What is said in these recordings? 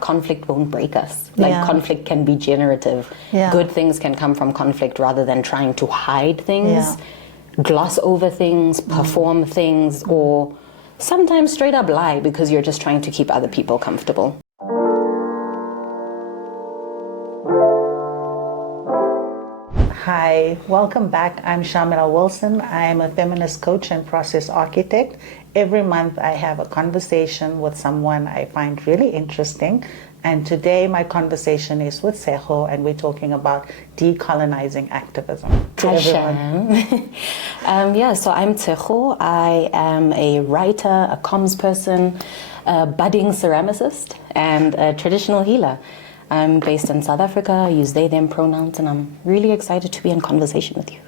conflict won't break us. Like conflict can be generative. Good things can come from conflict rather than trying to hide things, gloss over things, perform things, or sometimes straight up lie because you're just trying to keep other people comfortable. Hi, welcome back. I'm Shamillah Wilson. I'm a feminist coach and process architect. Every month I have a conversation with someone I find really interesting. And today my conversation is with Tshego, and we're talking about decolonizing activism. Hi, Shan. So I'm Tshego. I am a writer, a comms person, a budding ceramicist, and a traditional healer. I'm based in South Africa, I use they, them pronouns, and I'm really excited to be in conversation with you.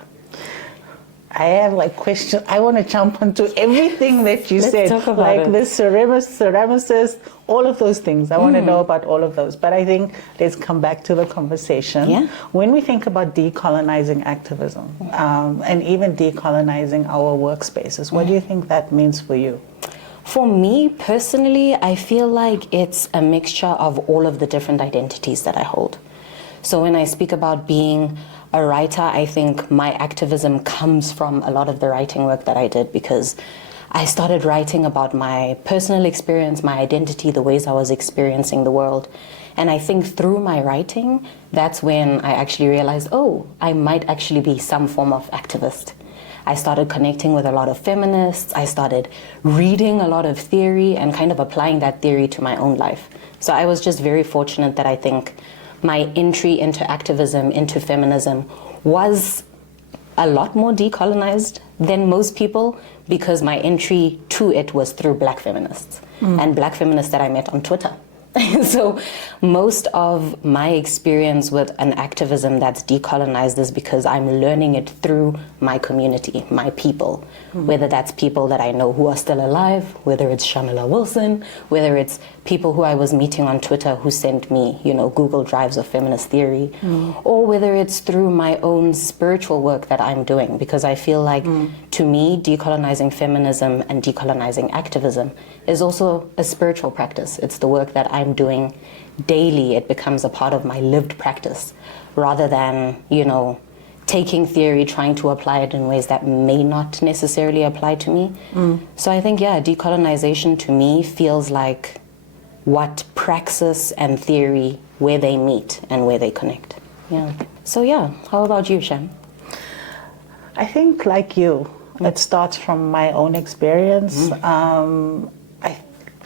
I have questions. I want to jump onto everything that you said. Talk about it. The ceramicist, all of those things. I want to know about all of those. But I think let's come back to the conversation. Yeah. When we think about decolonizing activism and even decolonizing our workspaces, what do you think that means for you? For me, personally, I feel like it's a mixture of all of the different identities that I hold. So when I speak about being a writer, I think my activism comes from a lot of the writing work that I did, because I started writing about my personal experience, my identity, the ways I was experiencing the world. And I think through my writing, that's when I actually realized, oh, I might actually be some form of activist. I started connecting with a lot of feminists. I started reading a lot of theory and kind of applying that theory to my own life. So I was just very fortunate that I think my entry into activism, into feminism, was a lot more decolonized than most people, because my entry to it was through Black feminists and Black feminists that I met on Twitter. So most of my experience with an activism that's decolonized is because I'm learning it through my community, my people, whether that's people that I know who are still alive, whether it's Shamillah Wilson, whether it's people who I was meeting on Twitter who sent me, Google Drives of feminist theory, or whether it's through my own spiritual work that I'm doing, because I feel like, to me, decolonizing feminism and decolonizing activism is also a spiritual practice. It's the work that I'm doing daily. It becomes a part of my lived practice, rather than, taking theory, trying to apply it in ways that may not necessarily apply to me. So I think, decolonization to me feels like what praxis and theory, where they meet and where they connect. So how about you, Shem? I think, like you, it starts from my own experience.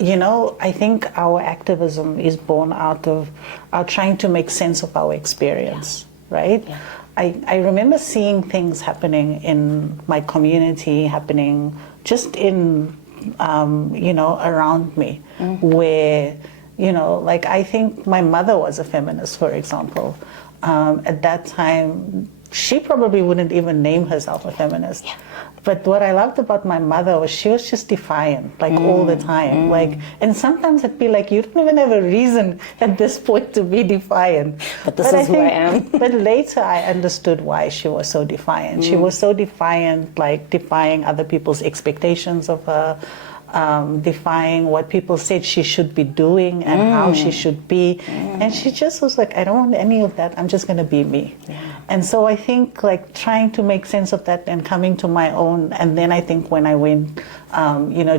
I think our activism is born out of our trying to make sense of our experience, right? Yeah. I remember seeing things happening in my community, happening just in, around me, where, I think my mother was a feminist, for example. At that time, she probably wouldn't even name herself a feminist. Yeah. But what I loved about my mother was she was just defiant, all the time. And sometimes it'd be like, you don't even have a reason at this point to be defiant. But this is who I am. But later I understood why she was so defiant. She was so defiant, defying other people's expectations of her, defying what people said she should be doing and how she should be. And she just was like, I don't want any of that. I'm just going to be me. Yeah. And so I think trying to make sense of that and coming to my own. And then I think when I went,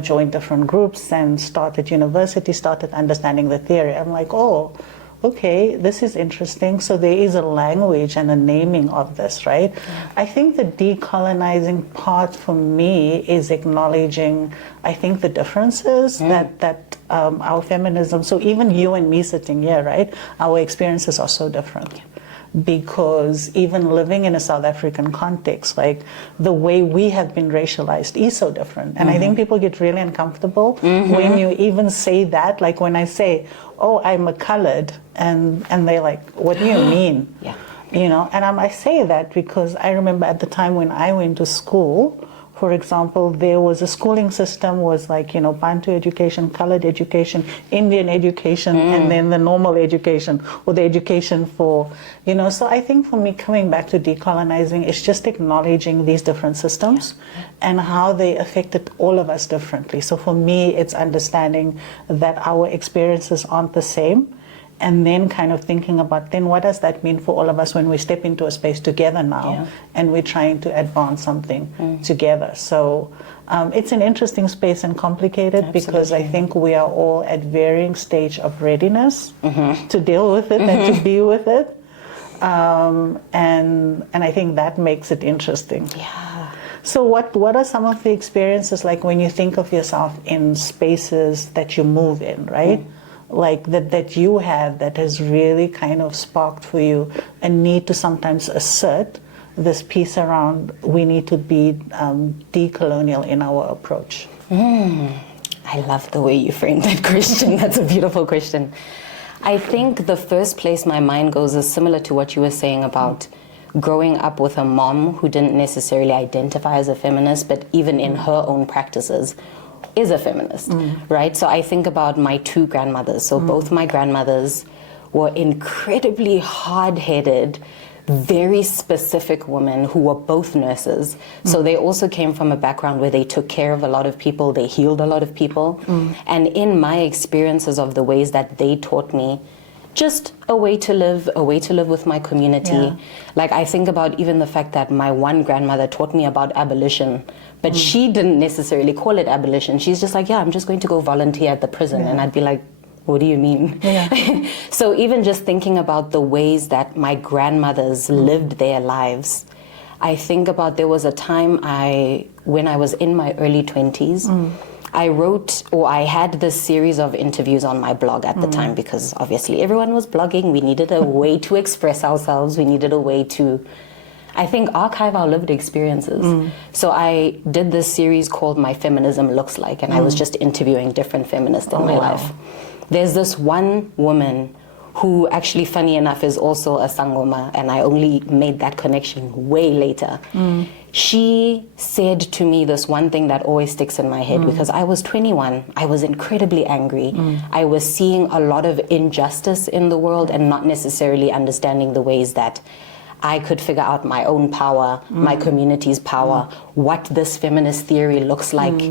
joined different groups and started university, started understanding the theory, I'm like, oh, okay, this is interesting. So there is a language and a naming of this, right? Yeah. I think the decolonizing part for me is acknowledging, I think, the differences that our feminism, so even you and me sitting here, right? Our experiences are so different. Yeah. Because even living in a South African context, the way we have been racialized is so different. And I think people get really uncomfortable when you even say that. Like when I say, oh, I'm a colored, and they're like, what do you mean? Yeah. And I say that because I remember at the time when I went to school, For example, there was a schooling system was like, you know, Bantu education, colored education, Indian education, and then the normal education or the education for, you know. So I think for me, coming back to decolonizing, it's just acknowledging these different systems and how they affected all of us differently. So for me, it's understanding that our experiences aren't the same. And then kind of thinking about then what does that mean for all of us when we step into a space together now and we're trying to advance something together. So it's an interesting space and complicated because I think we are all at varying stage of readiness to deal with it and to be with it. And I think that makes it interesting. Yeah. So what are some of the experiences like when you think of yourself in spaces that you move in, right? Like that you had that has really kind of sparked for you a need to sometimes assert this piece around we need to be decolonial in our approach? I love the way you framed that question. That's a beautiful question. I think the first place my mind goes is similar to what you were saying about growing up with a mom who didn't necessarily identify as a feminist, but even in her own practices is a feminist, right? So I think about my two grandmothers. So both my grandmothers were incredibly hard-headed, very specific women who were both nurses. So they also came from a background where they took care of a lot of people, they healed a lot of people. And in my experiences of the ways that they taught me, just a way to live with my community. Like I think about even the fact that my one grandmother taught me about abolition, but she didn't necessarily call it abolition. She's just like, yeah, I'm just going to go volunteer at the prison. And I'd be like, what do you mean? So even just thinking about the ways that my grandmothers lived their lives, I think about there was a time when I was in my early 20s, I wrote, or I had this series of interviews on my blog at the time because obviously everyone was blogging. We needed a way to express ourselves. We needed a way to, I think, archive our lived experiences. So I did this series called My Feminism Looks Like, and I was just interviewing different feminists in my life. There's this one woman who actually, funny enough, is also a Sangoma, and I only made that connection way later. She said to me this one thing that always sticks in my head because I was 21. I was incredibly angry. I was seeing a lot of injustice in the world and not necessarily understanding the ways that I could figure out my own power, my community's power, what this feminist theory looks like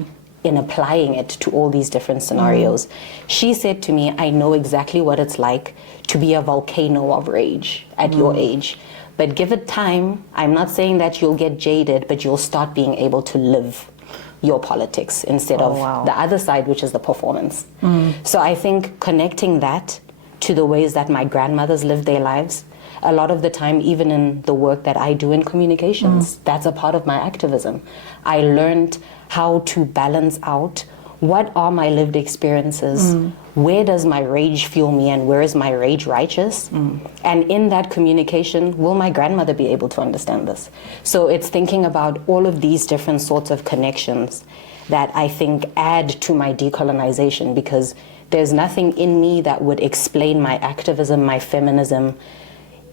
in applying it to all these different scenarios. She said to me, I know exactly what it's like to be a volcano of rage at your age. But give it time. I'm not saying that you'll get jaded, but you'll start being able to live your politics instead of the other side, which is the performance. So I think connecting that to the ways that my grandmothers lived their lives, a lot of the time, even in the work that I do in communications, that's a part of my activism. I learned how to balance out what are my lived experiences, where does my rage fuel me, and where is my rage righteous? And in that communication, will my grandmother be able to understand this? So it's thinking about all of these different sorts of connections that I think add to my decolonization, because there's nothing in me that would explain my activism, my feminism,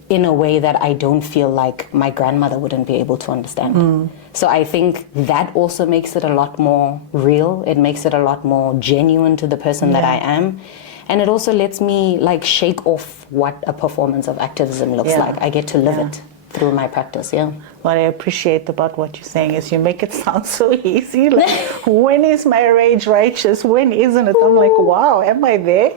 in a way that I don't feel like my grandmother wouldn't be able to understand. So I think that also makes it a lot more real. It makes it a lot more genuine to the person that I am. And it also lets me like shake off what a performance of activism looks like. I get to live it through my practice, What I appreciate about what you're saying is you make it sound so easy. Like, when is my rage righteous? When isn't it? I'm like, wow, am I there?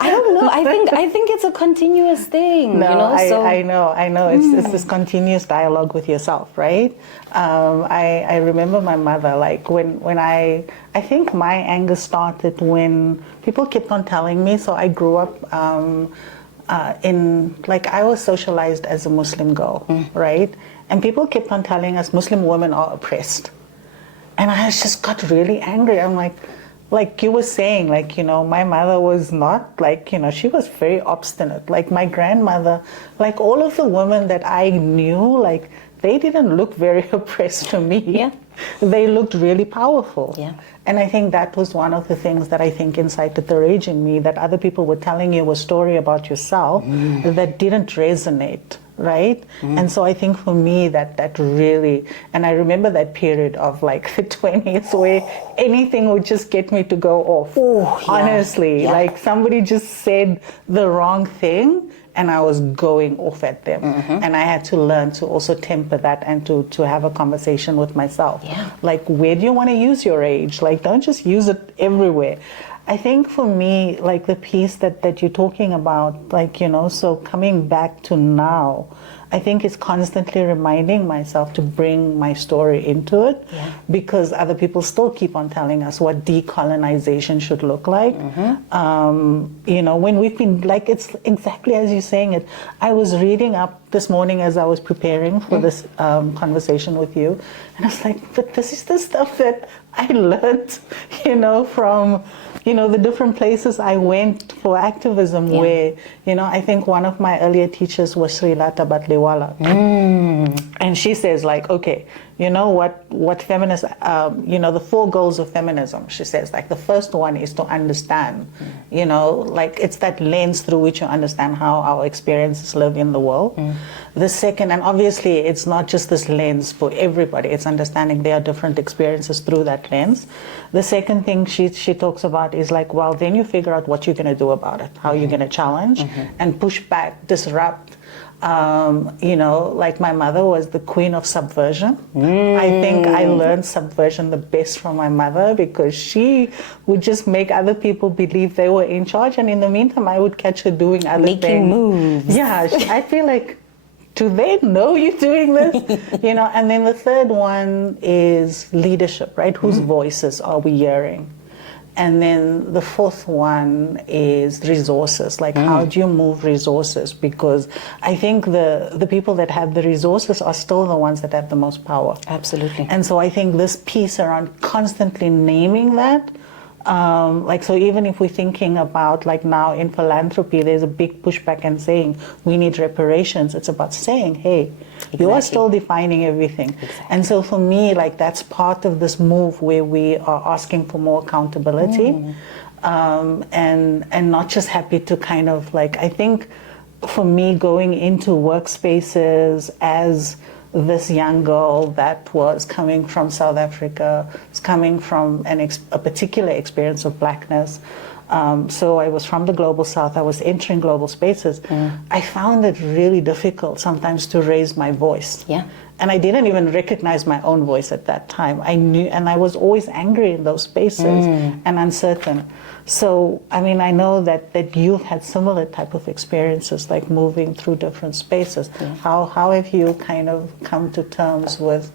I don't know. I think it's a continuous thing. No, you know? I know. It's this continuous dialogue with yourself, right? I remember my mother, like when I think my anger started when people kept on telling me. So I grew up I was socialized as a Muslim girl, right? And people kept on telling us Muslim women are oppressed. And I just got really angry. I'm like you were saying, like, you know, my mother was not like, you know, she was very obstinate. Like my grandmother, like all of the women that I knew, like they didn't look very oppressed to me. They looked really powerful. And I think that was one of the things that I think incited the rage in me, that other people were telling you a story about yourself that didn't resonate, right? And so I think for me that really, and I remember that period of like the 20s where anything would just get me to go off. Honestly, like somebody just said the wrong thing and I was going off at them. And I had to learn to also temper that and to have a conversation with myself. Like, where do you want to use your rage? Like, don't just use it everywhere. I think for me, like the piece that you're talking about, like, you know, so coming back to now, I think it's constantly reminding myself to bring my story into it, because other people still keep on telling us what decolonization should look like. You know, when we've been, like, it's exactly as you're saying it. I was reading up this morning as I was preparing for this conversation with you, and I was like, but this is the stuff that I learned, you know, from, you know, the different places I went for activism where, you know, I think one of my earlier teachers was Sri Lata Batliwala. And she says, like, okay, you know what feminists, you know, the 4 goals of feminism, she says, like, the first one is to understand, you know, like, it's that lens through which you understand how our experiences live in the world. The second, and obviously it's not just this lens for everybody, it's understanding there are different experiences through that lens. The second thing she talks about is like, well, then you figure out what you're going to do about it, how you're going to challenge and push back, disrupt. You know, like my mother was the queen of subversion. I think I learned subversion the best from my mother, because she would just make other people believe they were in charge, and in the meantime I would catch her doing other things. Making moves. Yeah, I feel like, do they know you're doing this? You know, and then the third one is leadership, right? Whose voices are we hearing? And then the fourth one is resources. Like, how do you move resources? Because I think the people that have the resources are still the ones that have the most power. Absolutely. And so I think this piece around constantly naming that, like, so even if we're thinking about, like, now in philanthropy, there's a big pushback and saying we need reparations. It's about saying, hey, you are still defining everything. And so for me, like, that's part of this move where we are asking for more accountability, and not just happy to kind of, like, I think for me, going into workspaces as this young girl that was coming from South Africa, was coming from a particular experience of blackness. So I was from the global South, I was entering global spaces. I found it really difficult sometimes to raise my voice. And I didn't even recognize my own voice at that time. I knew, and I was always angry in those spaces and uncertain. So, I mean, I know that you've had similar type of experiences, like moving through different spaces. How have you kind of come to terms with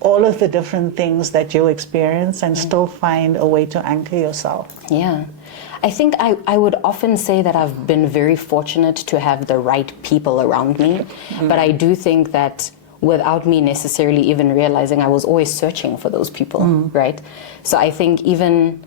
all of the different things that you experience and still find a way to anchor yourself? I think I would often say that I've been very fortunate to have the right people around me, but I do think that without me necessarily even realizing, I was always searching for those people, right? So I think even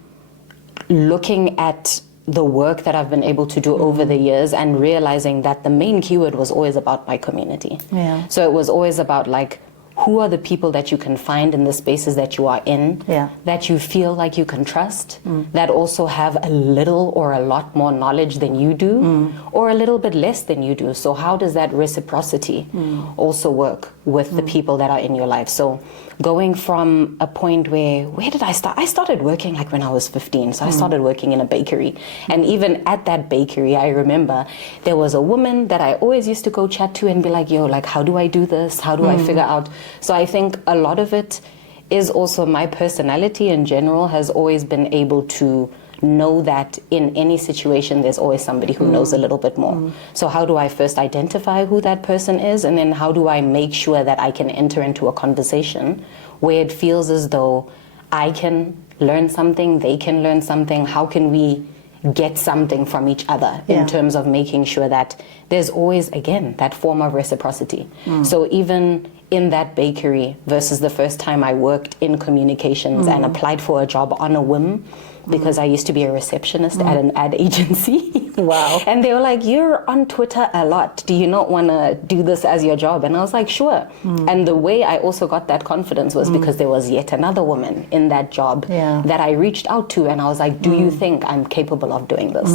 looking at the work that I've been able to do over the years and realizing that the main keyword was always about my community. So it was always about, like, who are the people that you can find in the spaces that you are in, that you feel like you can trust, that also have a little or a lot more knowledge than you do, or a little bit less than you do. So how does that reciprocity also work with the people that are in your life? So going from a point where did I start? I started working like when I was 15. So I started working in a bakery. And even at that bakery, I remember there was a woman that I always used to go chat to and be like, yo, like, how do I do this? How do I figure out? So I think a lot of it is also my personality in general has always been able to know that in any situation there's always somebody who knows a little bit more. So how do I first identify who that person is, and then how do I make sure that I can enter into a conversation where it feels as though I can learn something, they can learn something, how can we get something from each other in terms of making sure that there's always, again, that form of reciprocity. So even in that bakery versus the first time I worked in communications and applied for a job on a whim, because I used to be a receptionist at an ad agency. Wow. And they were like, you're on Twitter a lot. Do you not want to do this as your job? And I was like, sure. And the way I also got that confidence was because there was yet another woman in that job that I reached out to. And I was like, do you think I'm capable of doing this?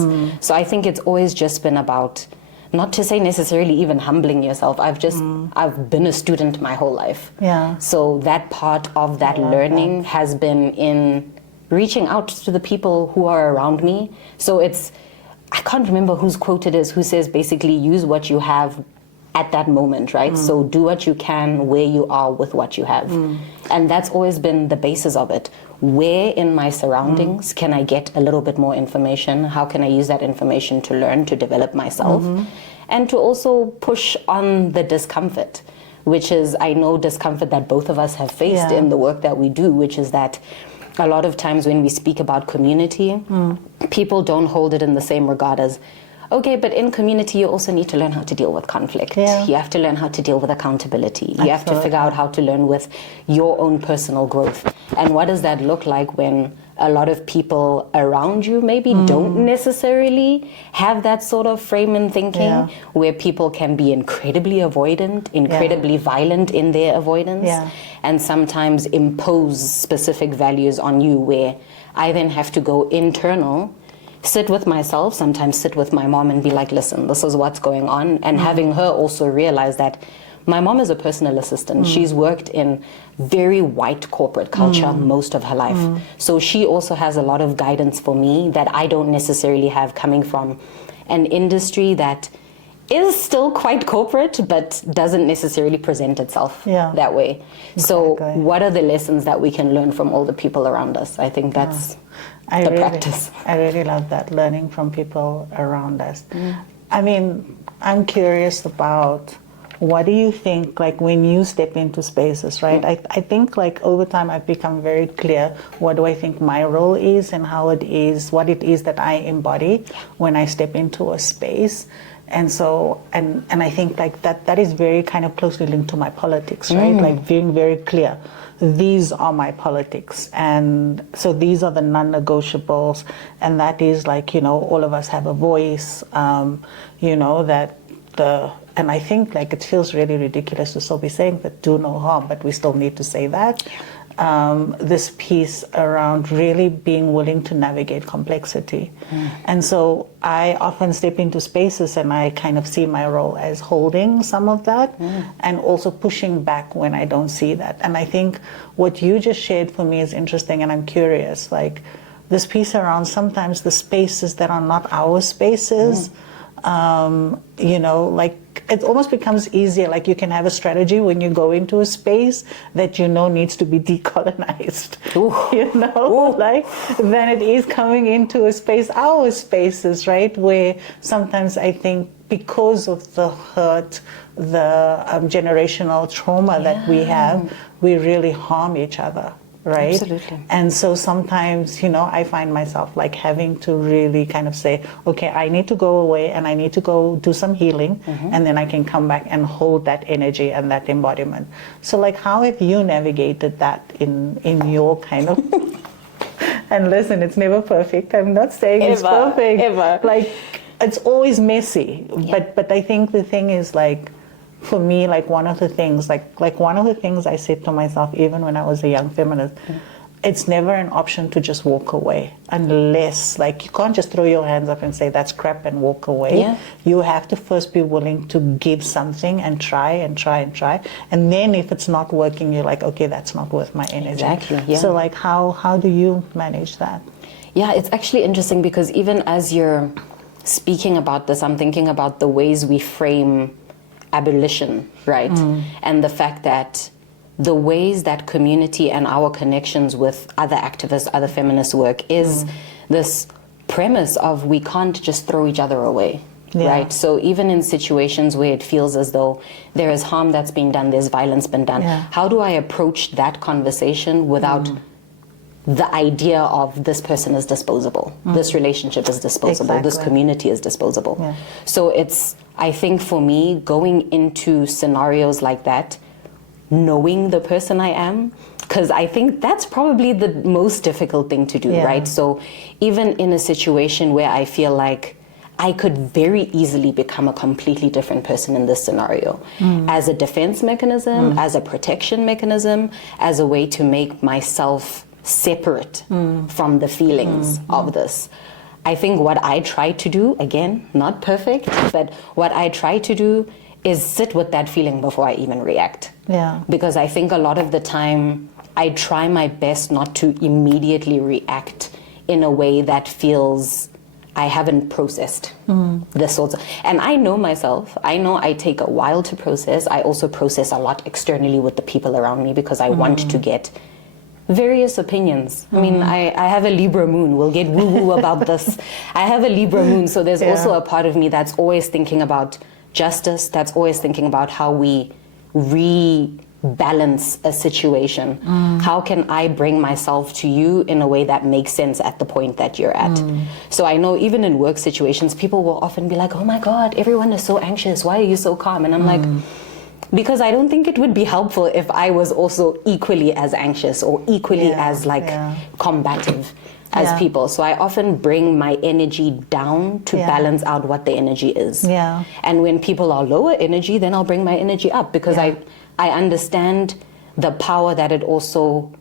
So I think it's always just been about not to say necessarily even humbling yourself. I've been a student my whole life. Yeah. So that part of that learning has been in reaching out to the people who are around me. So I can't remember whose quote it is, who says basically use what you have at that moment, right? So do what you can where you are with what you have. And that's always been the basis of it. Where in my surroundings can I get a little bit more information? How can I use that information to learn, to develop myself? And to also push on the discomfort, which is, I know, discomfort that both of us have faced in the work that we do, which is that a lot of times when we speak about community, people don't hold it in the same regard as, okay, but in community, you also need to learn how to deal with conflict. Yeah. You have to learn how to deal with accountability. Absolutely. You have to figure out how to learn with your own personal growth. And what does that look like when a lot of people around you maybe don't necessarily have that sort of frame in thinking, where people can be incredibly avoidant, incredibly violent in their avoidance, and sometimes impose specific values on you, where I then have to go internal, sit with myself, sometimes sit with my mom and be like, listen, this is what's going on. And having her also realize that my mom is a personal assistant. She's worked in very white corporate culture most of her life. So she also has a lot of guidance for me that I don't necessarily have, coming from an industry that is still quite corporate, but doesn't necessarily present itself that way. So what are the lessons that we can learn from all the people around us? I think that's practice. I really love that, learning from people around us. I mean, I'm curious about, what do you think, like when you step into spaces, right? I think like over time I've become very clear what do I think my role is and what it is that I embody when I step into a space. And so, and I think like that is very kind of closely linked to my politics, right? Like being very clear. These are my politics, and so these are the non-negotiables, and that is like, all of us have a voice, and I think like it feels really ridiculous to still be saying that do no harm, but we still need to say that. This piece around really being willing to navigate complexity. And so I often step into spaces and I kind of see my role as holding some of that and also pushing back when I don't see that. And I think what you just shared for me is interesting, and I'm curious, like this piece around sometimes the spaces that are not our spaces, like it almost becomes easier. Like you can have a strategy when you go into a space that needs to be decolonized, like than it is coming into a space, our spaces, right? Where sometimes I think because of the hurt, the generational trauma that we have, we really harm each other. Right? Absolutely. And so sometimes, I find myself like having to really kind of say, okay, I need to go away and I need to go do some healing, and then I can come back and hold that energy and that embodiment. So like, how have you navigated that in your kind of, and listen, it's never perfect. I'm not saying it's perfect. Ever. Like, it's always messy. But I think the thing is like, for me, like one of the things I said to myself, even when I was a young feminist, it's never an option to just walk away, unless like you can't just throw your hands up and say that's crap and walk away. You have to first be willing to give something and try and try and try, and then if it's not working, you're like, okay, that's not worth my energy. Exactly. Yeah. So like, how do you manage that? Yeah, it's actually interesting because even as you're speaking about this, I'm thinking about the ways we frame abolition, right? And the fact that the ways that community and our connections with other activists, other feminist work is this premise of we can't just throw each other away, right? So even in situations where it feels as though there is harm that's being done, there's violence been done, how do I approach that conversation without the idea of this person is disposable, this relationship is disposable, this community is disposable. So it's, I think for me, going into scenarios like that, knowing the person I am, because I think that's probably the most difficult thing to do, right? So even in a situation where I feel like I could very easily become a completely different person in this scenario, as a defense mechanism, as a protection mechanism, as a way to make myself separate from the feelings of this. I think what I try to do, again, not perfect, but what I try to do is sit with that feeling before I even react. Yeah. Because I think a lot of the time I try my best not to immediately react in a way that feels I haven't processed the sorts of, and I know myself. I know I take a while to process. I also process a lot externally with the people around me because I want to get various opinions. I mean, I have a Libra moon. We'll get woo-woo about this. I have a Libra moon, so there's also a part of me that's always thinking about justice, that's always thinking about how we rebalance a situation. How can I bring myself to you in a way that makes sense at the point that you're at? So I know even in work situations, people will often be like, oh my God, everyone is so anxious. Why are you so calm? And I'm like, because I don't think it would be helpful if I was also equally as anxious or equally as combative as people. So I often bring my energy down to balance out what the energy is. Yeah. And when people are lower energy, then I'll bring my energy up because I understand the power that it also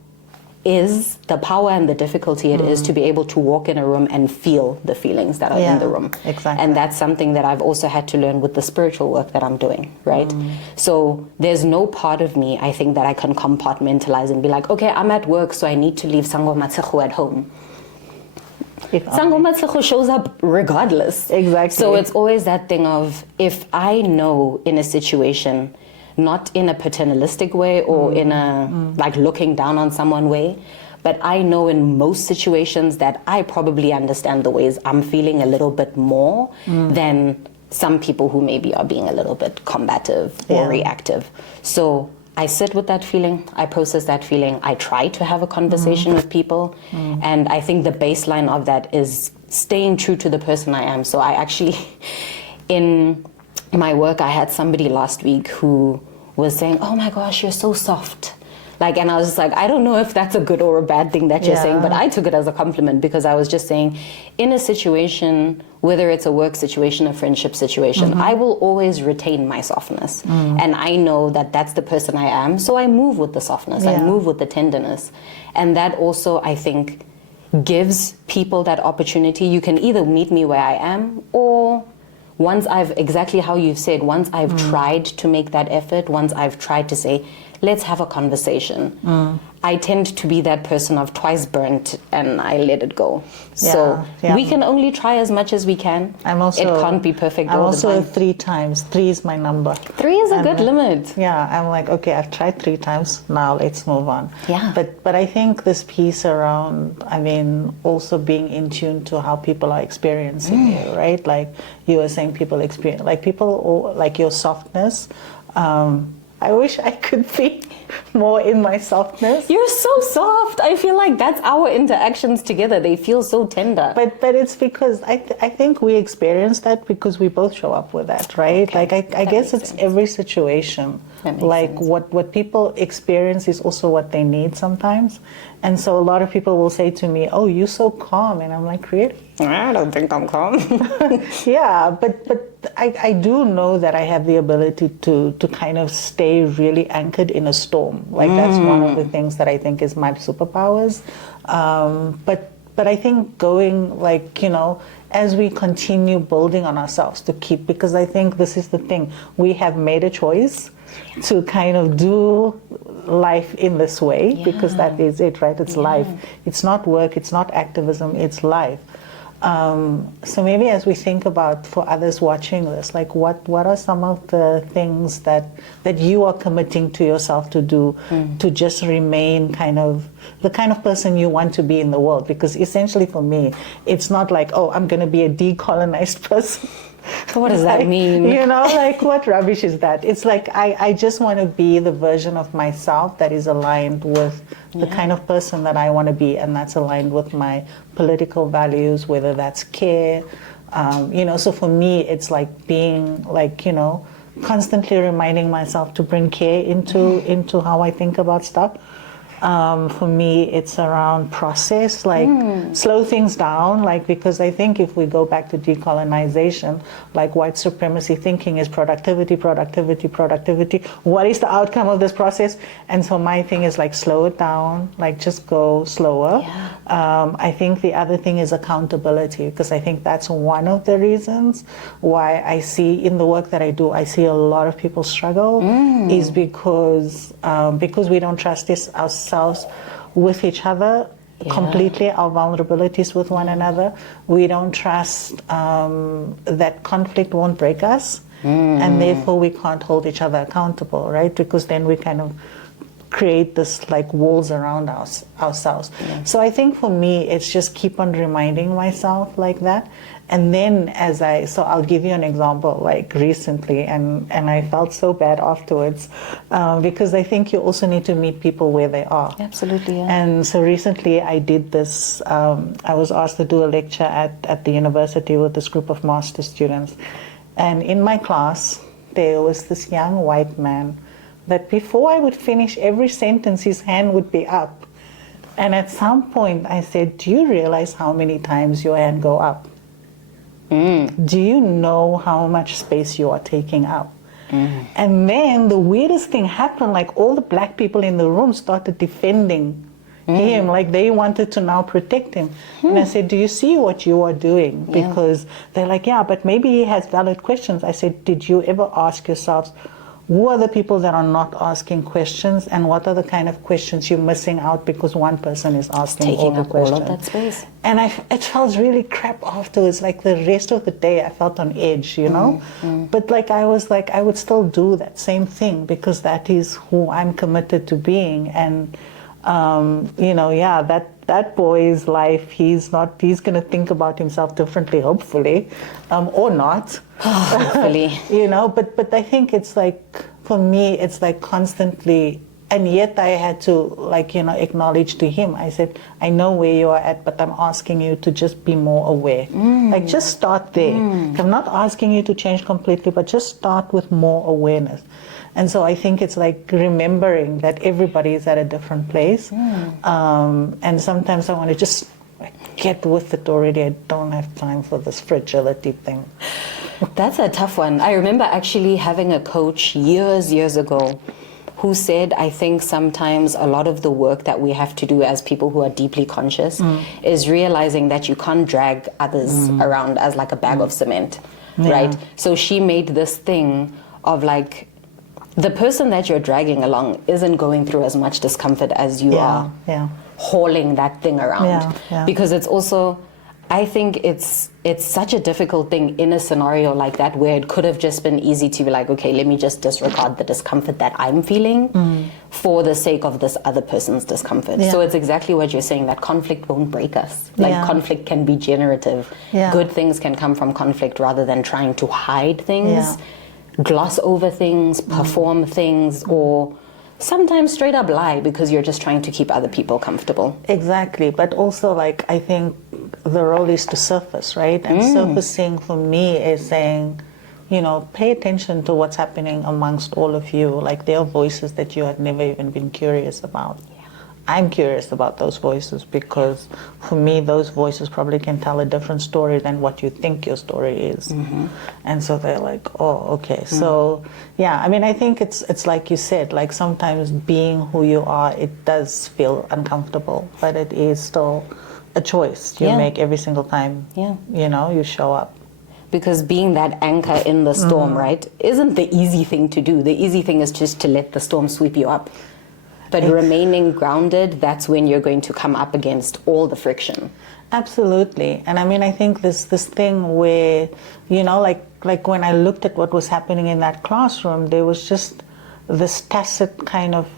is, the power and the difficulty it is to be able to walk in a room and feel the feelings that are in the room. Exactly. And that's something that I've also had to learn with the spiritual work that I'm doing, right? So there's no part of me, I think, that I can compartmentalize and be like, okay, I'm at work, so I need to leave Tshegofatso at home. Tshegofatso shows up regardless. Exactly. So it's always that thing of, if I know in a situation, not in a paternalistic way or in a like looking down on someone way, but I know in most situations that I probably understand the ways I'm feeling a little bit more than some people who maybe are being a little bit combative or reactive. So I sit with that feeling, I process that feeling, I try to have a conversation with people, and I think the baseline of that is staying true to the person I am. So I actually, in my work, I had somebody last week who was saying, oh my gosh, you're so soft. Like, and I was just like, I don't know if that's a good or a bad thing that you're saying, but I took it as a compliment because I was just saying, in a situation, whether it's a work situation, a friendship situation, I will always retain my softness. And I know that that's the person I am, so I move with the softness, I move with the tenderness. And that also, I think, gives people that opportunity. You can either meet me where I am, or once I've, exactly how you've said, once I've tried to make that effort, once I've tried to say, let's have a conversation, I tend to be that person of twice burnt and I let it go. So we can only try as much as we can. It can't be perfect all the time. I'm also 3 times. 3 is my number. 3 is a good limit. Yeah, I'm like, okay, I've tried 3 times. Now let's move on. Yeah. But I think this piece around, I mean, also being in tune to how people are experiencing you, right? Like you were saying, people experience, like people, like your softness. I wish I could be more in my softness. You're so soft. I feel like that's our interactions together. They feel so tender. But it's because I think we experience that because we both show up with that, right? Okay. Like I guess it's every situation. Like what people experience is also what they need sometimes. And so a lot of people will say to me, oh, you're so calm. And I'm like, really? I don't think I'm calm. Yeah, but I do know that I have the ability to kind of stay really anchored in a storm. Like that's one of the things that I think is my superpowers. But I think going, like, you know, as we continue building on ourselves to keep, because I think this is the thing, we have made a choice to kind of do life in this way, because that is it, right? It's life. It's not work, it's not activism, it's life. So maybe as we think about, for others watching this, like what are some of the things that you are committing to yourself to do to just remain kind of the kind of person you want to be in the world? Because essentially for me, it's not like, oh, I'm going to be a decolonized person. What does that mean? You know, like what rubbish is that? It's like I just want to be the version of myself that is aligned with the kind of person that I want to be, and that's aligned with my political values, whether that's care. You know, so for me, it's like being like, you know, constantly reminding myself to bring care into how I think about stuff. For me, it's around process, like slow things down, like, because I think if we go back to decolonization, like white supremacy thinking is productivity, productivity, productivity. What is the outcome of this process? And so my thing is like slow it down, like just go slower. I think the other thing is accountability, because I think that's one of the reasons why I see in the work that I do, I see a lot of people struggle, is because we don't trust ourselves with each other completely, our vulnerabilities with one another. We don't trust that conflict won't break us, and therefore we can't hold each other accountable, right? Because then we kind of create this like walls around ourselves. So I think for me, it's just keep on reminding myself like that. And then so I'll give you an example, like recently, and I felt so bad afterwards, because I think you also need to meet people where they are. Absolutely, yeah. And so recently I did this, I was asked to do a lecture at the university with this group of master students. And in my class, there was this young white man that before I would finish every sentence, his hand would be up. And at some point I said, do you realize how many times your hand go up? Do you know how much space you are taking up? And then the weirdest thing happened, like all the black people in the room started defending him, like they wanted to now protect him. And I said, do you see what you are doing? Because they're like, yeah, but maybe he has valid questions. I said, did you ever ask yourselves, who are the people that are not asking questions, and what are the kind of questions you're missing out because one person is asking all the questions? All of that space. And it felt really crap afterwards. Like the rest of the day, I felt on edge, you know. But like I was like, I would still do that same thing because that is who I'm committed to being. And you know, yeah, that boy's life, he's going to think about himself differently, hopefully, or not. Hopefully. You know, but I think it's like, for me, it's like constantly, and yet I had to, like, you know, acknowledge to him. I said, I know where you are at, but I'm asking you to just be more aware. Like, just start there. I'm not asking you to change completely, but just start with more awareness. And so I think it's like remembering that everybody is at a different place. And sometimes I want to just get with it already. I don't have time for this fragility thing. That's a tough one. I remember actually having a coach years ago who said, I think sometimes a lot of the work that we have to do as people who are deeply conscious is realizing that you can't drag others around as like a bag of cement, right? So she made this thing of like, the person that you're dragging along isn't going through as much discomfort as you are hauling that thing around. Because it's also, I think it's such a difficult thing in a scenario like that where it could have just been easy to be like, okay, let me just disregard the discomfort that I'm feeling for the sake of this other person's discomfort. So it's exactly what you're saying, that conflict won't break us. Like conflict can be generative. Good things can come from conflict rather than trying to hide things, gloss over things, perform things, or sometimes straight up lie because you're just trying to keep other people comfortable. Exactly, but also like I think the role is to surface, right? And surfacing for me is saying, you know, pay attention to what's happening amongst all of you. Like there are voices that you had never even been curious about. I'm curious about those voices because for me those voices probably can tell a different story than what you think your story is. And so they're like, oh, okay. So yeah, I mean, I think it's like you said, like sometimes being who you are, it does feel uncomfortable, but it is still a choice you make every single time you know, you show up. Because being that anchor in the storm, right, isn't the easy thing to do. The easy thing is just to let the storm sweep you up. But remaining grounded, that's when you're going to come up against all the friction. Absolutely. And I mean, I think this thing where, you know, like when I looked at what was happening in that classroom, there was just this tacit kind of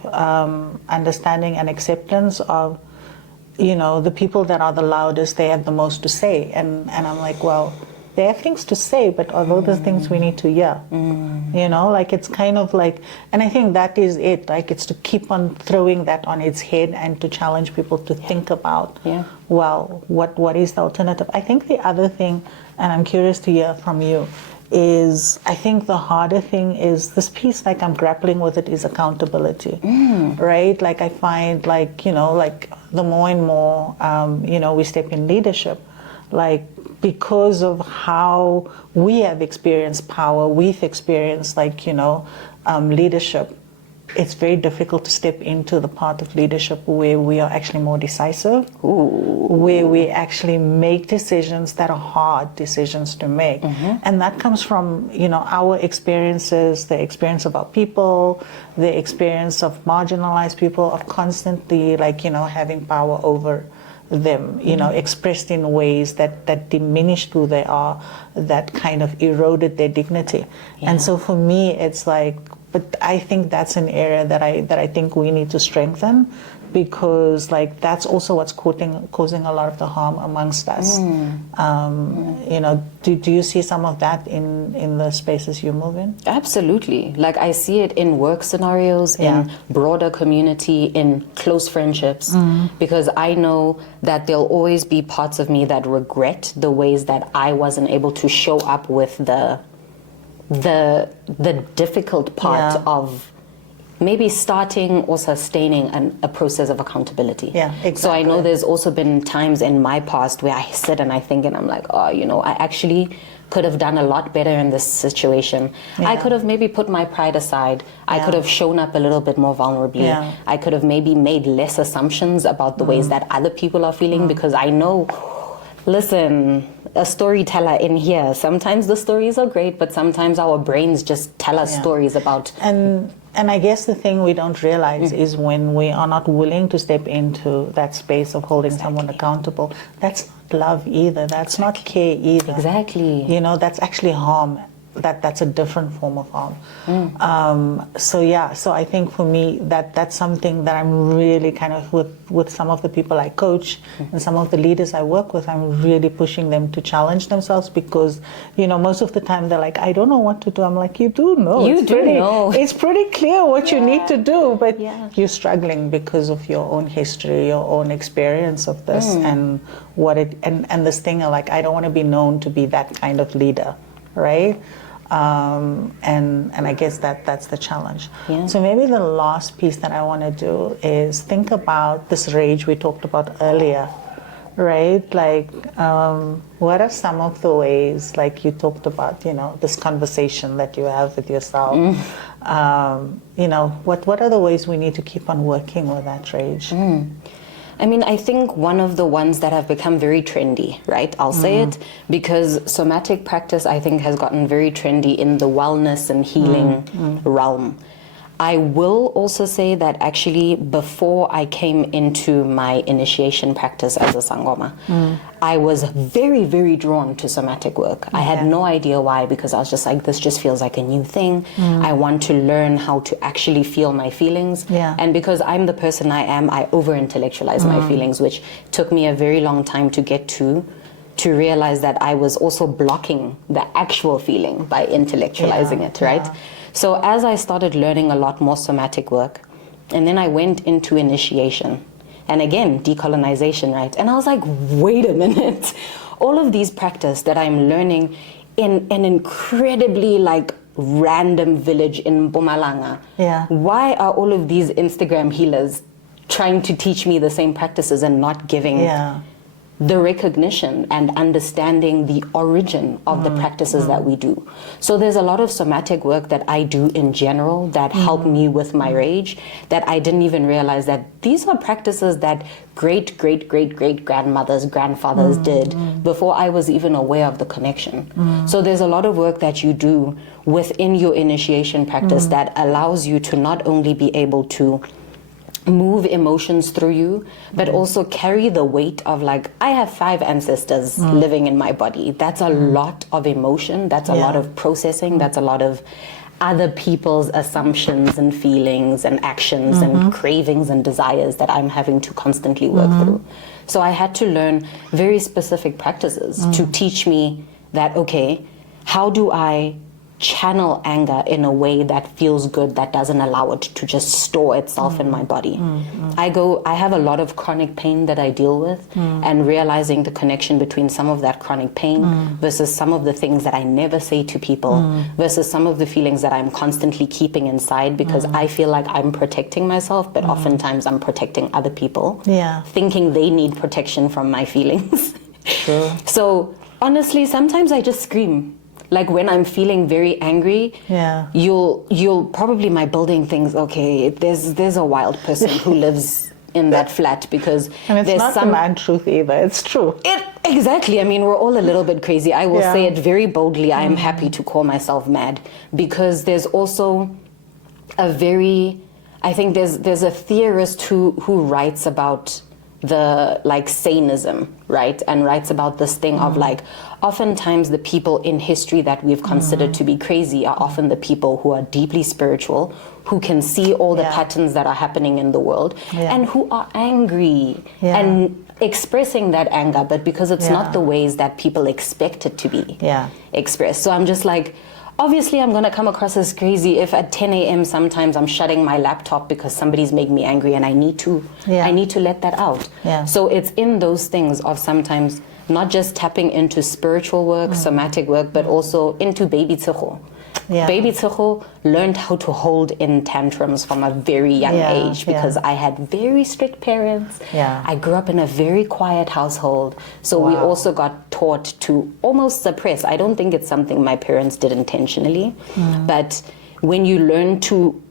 understanding and acceptance of, you know, the people that are the loudest, they have the most to say. And I'm like, well, they have things to say, but are those the things we need to hear? You know, like it's kind of like, and I think that is it, like it's to keep on throwing that on its head and to challenge people to think about, well, what is the alternative? I think the other thing, and I'm curious to hear from you, is, I think the harder thing is this piece, like I'm grappling with it, is accountability, right? Like I find like, like the more and more, we step in leadership, like because of how we have experienced power, we've experienced like, leadership, it's very difficult to step into the part of leadership where we are actually more decisive, where we actually make decisions that are hard decisions to make. And that comes from, our experiences, the experience of our people, the experience of marginalized people, of constantly like, having power over them, expressed in ways that diminished who they are, that kind of eroded their dignity. And so for me, it's like, but I think that's an area that I think we need to strengthen, because like that's also what's causing a lot of the harm amongst us. Do you see some of that in the spaces you move in? Absolutely. Like I see it in work scenarios, in broader community, in close friendships, because I know that there'll always be parts of me that regret the ways that I wasn't able to show up with the difficult part of maybe starting or sustaining a process of accountability. Yeah, exactly. So I know there's also been times in my past where I sit and I think and I'm like, I actually could have done a lot better in this situation. I could have maybe put my pride aside. I could have shown up a little bit more vulnerably. I could have maybe made less assumptions about the ways that other people are feeling, because I know, listen, a storyteller in here, sometimes the stories are great, but sometimes our brains just tell us stories about... And I guess the thing we don't realize is when we are not willing to step into that space of holding someone accountable, that's not love either. That's not care either. Exactly. That's actually harm. That's a different form of harm. So I think for me that's something that I'm really kind of with some of the people I coach and some of the leaders I work with, I'm really pushing them to challenge themselves, because most of the time they're like, I don't know what to do. I'm like, you do know. It's pretty clear what you need to do, but you're struggling because of your own history, your own experience of this, and and this thing of like, I don't want to be known to be that kind of leader, right? And I guess that's the challenge. So maybe the last piece that I want to do is think about this rage we talked about earlier, right? Like, what are some of the ways, like you talked about, this conversation that you have with yourself, what are the ways we need to keep on working with that rage? I mean, I think one of the ones that have become very trendy, right? I'll say it, because somatic practice, I think, has gotten very trendy in the wellness and healing realm. I will also say that actually before I came into my initiation practice as a Sangoma, I was very, very drawn to somatic work. I had no idea why, because I was just like, this just feels like a new thing. I want to learn how to actually feel my feelings. And because I'm the person I am, I over-intellectualize my feelings, which took me a very long time to get to realize that I was also blocking the actual feeling by intellectualizing it, right? So as I started learning a lot more somatic work, and then I went into initiation, and again, decolonization, right? And I was like, wait a minute, all of these practice that I'm learning in an incredibly like random village in Mpumalanga, why are all of these Instagram healers trying to teach me the same practices and not giving the recognition and understanding the origin of the practices that we do? So there's a lot of somatic work that I do in general that help me with my rage, that I didn't even realize that these are practices that great grandmothers, grandfathers did before I was even aware of the connection. So there's a lot of work that you do within your initiation practice that allows you to not only be able to move emotions through you, but also carry the weight of like, I have 5 ancestors living in my body. That's a lot of emotion. That's a lot of processing. That's a lot of other people's assumptions and feelings and actions and cravings and desires that I'm having to constantly work through. So I had to learn very specific practices to teach me that, okay, how do I channel anger in a way that feels good, that doesn't allow it to just store itself in my body. I have a lot of chronic pain that I deal with, and realizing the connection between some of that chronic pain versus some of the things that I never say to people versus some of the feelings that I'm constantly keeping inside because I feel like I'm protecting myself, but oftentimes I'm protecting other people, thinking they need protection from my feelings. Sure. So honestly, sometimes I just scream. Like when I'm feeling very angry, you'll probably my building thinks, okay, there's a wild person who lives in that flat because and it's there's not some an untruth either. It's true. Exactly. I mean, we're all a little bit crazy. I will say it very boldly. I am happy to call myself mad because there's also I think there's a theorist who writes about the like sanism, right? And writes about this thing of like, oftentimes the people in history that we've considered to be crazy are often the people who are deeply spiritual, who can see all the patterns that are happening in the world, and who are angry and expressing that anger, but because it's not the ways that people expect it to be expressed. So I'm just like, obviously I'm gonna come across as crazy if at 10 a.m. sometimes I'm shutting my laptop because somebody's making me angry and I need to let that out. So it's in those things of sometimes not just tapping into spiritual work, somatic work, but also into baby Tshego. Baby Tshego learned how to hold in tantrums from a very young age because I had very strict parents. I grew up in a very quiet household. So we also got taught to almost suppress. I don't think it's something my parents did intentionally, but when you learn to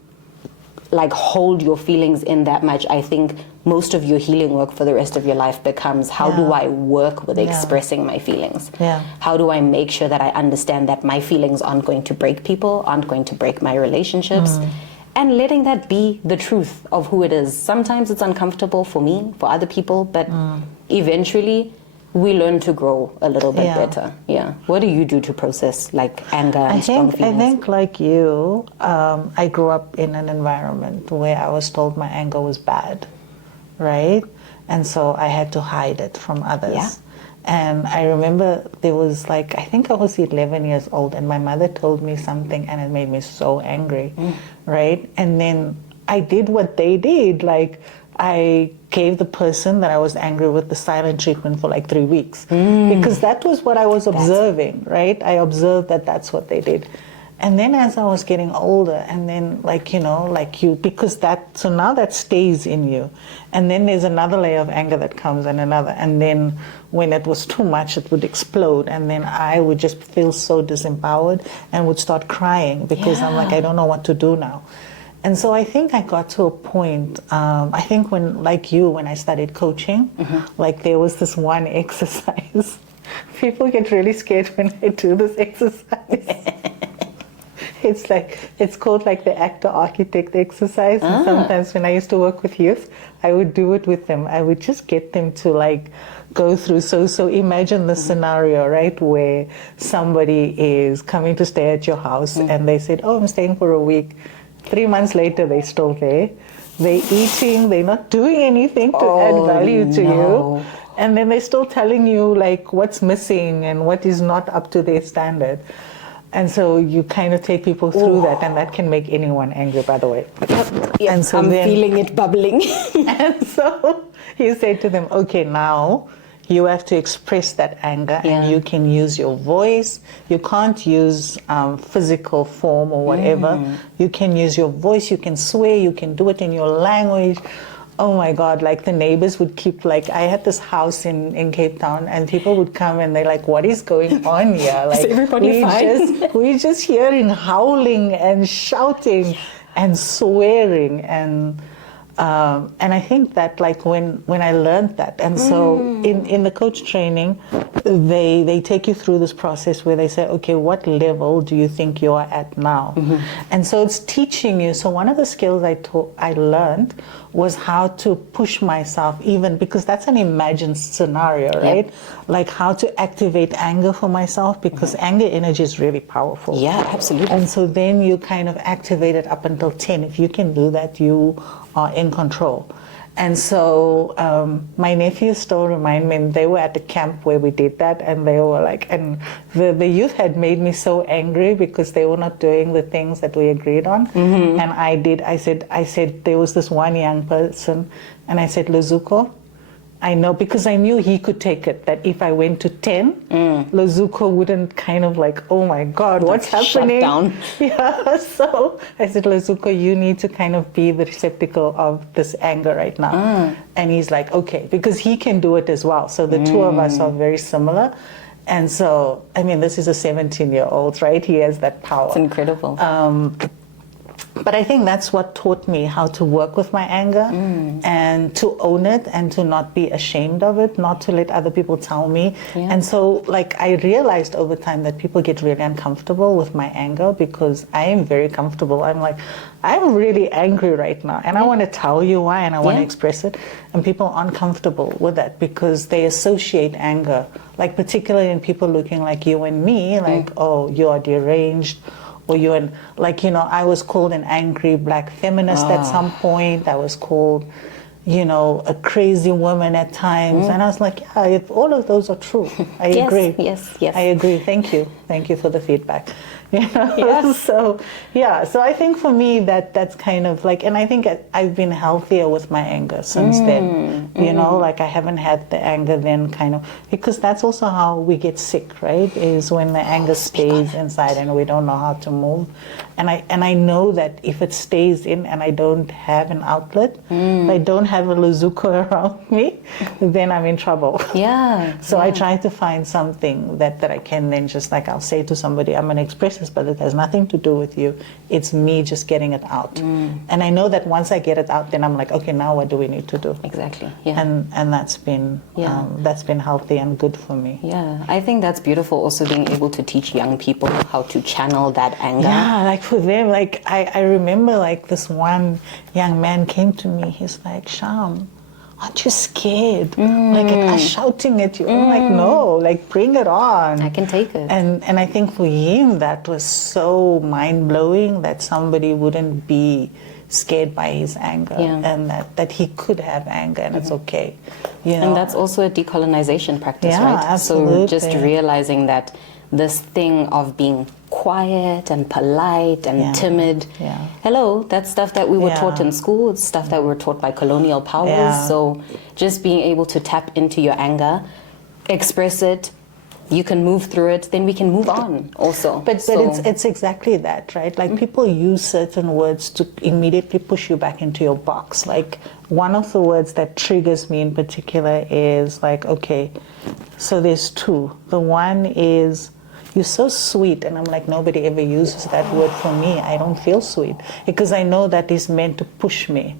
like hold your feelings in that much, I think most of your healing work for the rest of your life becomes how do I work with expressing my feelings? How do I make sure that I understand that my feelings aren't going to break people, aren't going to break my relationships, and letting that be the truth of who it is. Sometimes it's uncomfortable for me, for other people, but eventually we learn to grow a little bit better. What do you do to process like anger and strong feelings? I think like you, I grew up in an environment where I was told my anger was bad, right? And so I had to hide it from others. And I remember there was like, I think I was 11 years old and my mother told me something and it made me so angry, right? And then I did what they did, like I gave the person that I was angry with the silent treatment for like 3 weeks because that was what I was observing, right? I observed that that's what they did. And then as I was getting older and then like, you know, like because so now that stays in you. And then there's another layer of anger that comes and another. And then when it was too much, it would explode. And then I would just feel so disempowered and would start crying because I'm like, I don't know what to do now. And so I think I got to a point, I think when, like you, when I started coaching, like there was this one exercise. People get really scared when I do this exercise. It's called like the actor-architect exercise. And sometimes when I used to work with youth, I would do it with them. I would just get them to like go through. So imagine the scenario, right, where somebody is coming to stay at your house and they said, oh, I'm staying for a week. 3 months later, they're still there. They're eating. They're not doing anything to add value to you. And then they're still telling you like what's missing and what is not up to their standard. And so you kind of take people through that, and that can make anyone angry, by the way. And so I'm feeling it bubbling. And so you say to them, okay, now you have to express that anger and you can use your voice. You can't use physical form or whatever. You can use your voice, you can swear, you can do it in your language. Oh my God, like the neighbors would keep like, I had this house in Cape Town and people would come and they're like, what is going on here? Like, is everybody fine? We're just hearing howling and shouting and swearing and I think that like when I learned that, and so in the coach training, they take you through this process where they say, okay, what level do you think you are at now? And so it's teaching you. So one of the skills I learned was how to push myself, even because that's an imagined scenario, right? Like how to activate anger for myself, because anger energy is really powerful. Yeah, absolutely. And so then you kind of activate it up until 10. If you can do that, you are in control. And so my nephews still remind me, they were at the camp where we did that, and they were like, and the youth had made me so angry because they were not doing the things that we agreed on. And I said, there was this one young person, and I said, Luzuko, I know, because I knew he could take it, that if I went to 10, Luzuko wouldn't kind of like, oh my God, what's happening? Shut down. Yeah, so I said, Luzuko, you need to kind of be the receptacle of this anger right now. And he's like, okay, because he can do it as well. So the two of us are very similar. And so, I mean, this is a 17-year-old, right? He has that power. It's incredible. But I think that's what taught me how to work with my anger and to own it and to not be ashamed of it, not to let other people tell me. And so, like, I realized over time that people get really uncomfortable with my anger because I am very comfortable. I'm like, I'm really angry right now, and I want to tell you why, and I want to express it. And people aren't comfortable with that because they associate anger, like particularly in people looking like you and me, like, oh, you are deranged. Or you're like, you know, I was called an angry black feminist at some point. I was called, you know, a crazy woman at times. And I was like, yeah, if all of those are true, I agree. Yes. I agree. Thank you. Thank you for the feedback. You know? So I think for me that's kind of like, and I think I've been healthier with my anger since then. You know, like I haven't had the anger then kind of, because that's also how we get sick, right? Is when the anger stays inside and we don't know how to move. And I know that if it stays in and I don't have an outlet, if I don't have a Luzuko around me, then I'm in trouble. So I try to find something that I can then just like, I'll say to somebody, I'm going to express this, but it has nothing to do with you. It's me just getting it out. And I know that once I get it out, then I'm like, okay, now what do we need to do? Exactly. And that's been healthy and good for me. I think that's beautiful, also being able to teach young people how to channel that anger. Like for them, like I remember like this one young man came to me, he's like, Sham, aren't you scared? Like I'm shouting at you. I'm like, no, like bring it on. I can take it. And I think for him that was so mind-blowing that somebody wouldn't be scared by his anger and that he could have anger and it's okay. You know? And that's also a decolonization practice, right? Absolutely. So just realizing that this thing of being quiet and polite and timid. Hello, that's stuff that we were taught in school. It's stuff that we were taught by colonial powers. So just being able to tap into your anger, express it, you can move through it, then we can move on also. But it's exactly that, right? Like people use certain words to immediately push you back into your box. Like one of the words that triggers me in particular is like, okay, so there's two. The one is, you're so sweet, and I'm like, nobody ever uses that word for me. I don't feel sweet because I know that is meant to push me,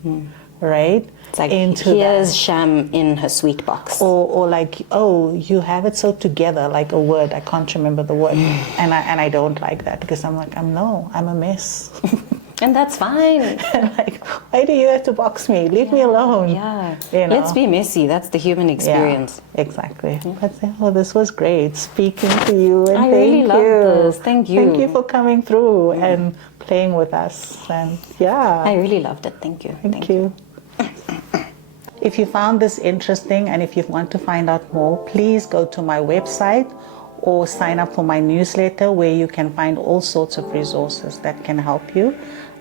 right? It's like, into here's that. Sham in her sweet box. Or like, oh, you have it so together, like a word. I can't remember the word, and I don't like that because I'm like, I'm a mess. And that's fine. Like, why do you have to box me? Leave me alone. You know? Let's be messy. That's the human experience. Exactly. But this was great speaking to you, and I really love this. Thank you. Thank you for coming through and playing with us. And I really loved it. Thank you. Thank you. If you found this interesting and if you want to find out more, please go to my website or sign up for my newsletter where you can find all sorts of resources that can help you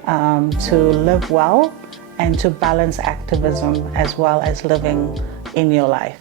to live well and to balance activism as well as living in your life.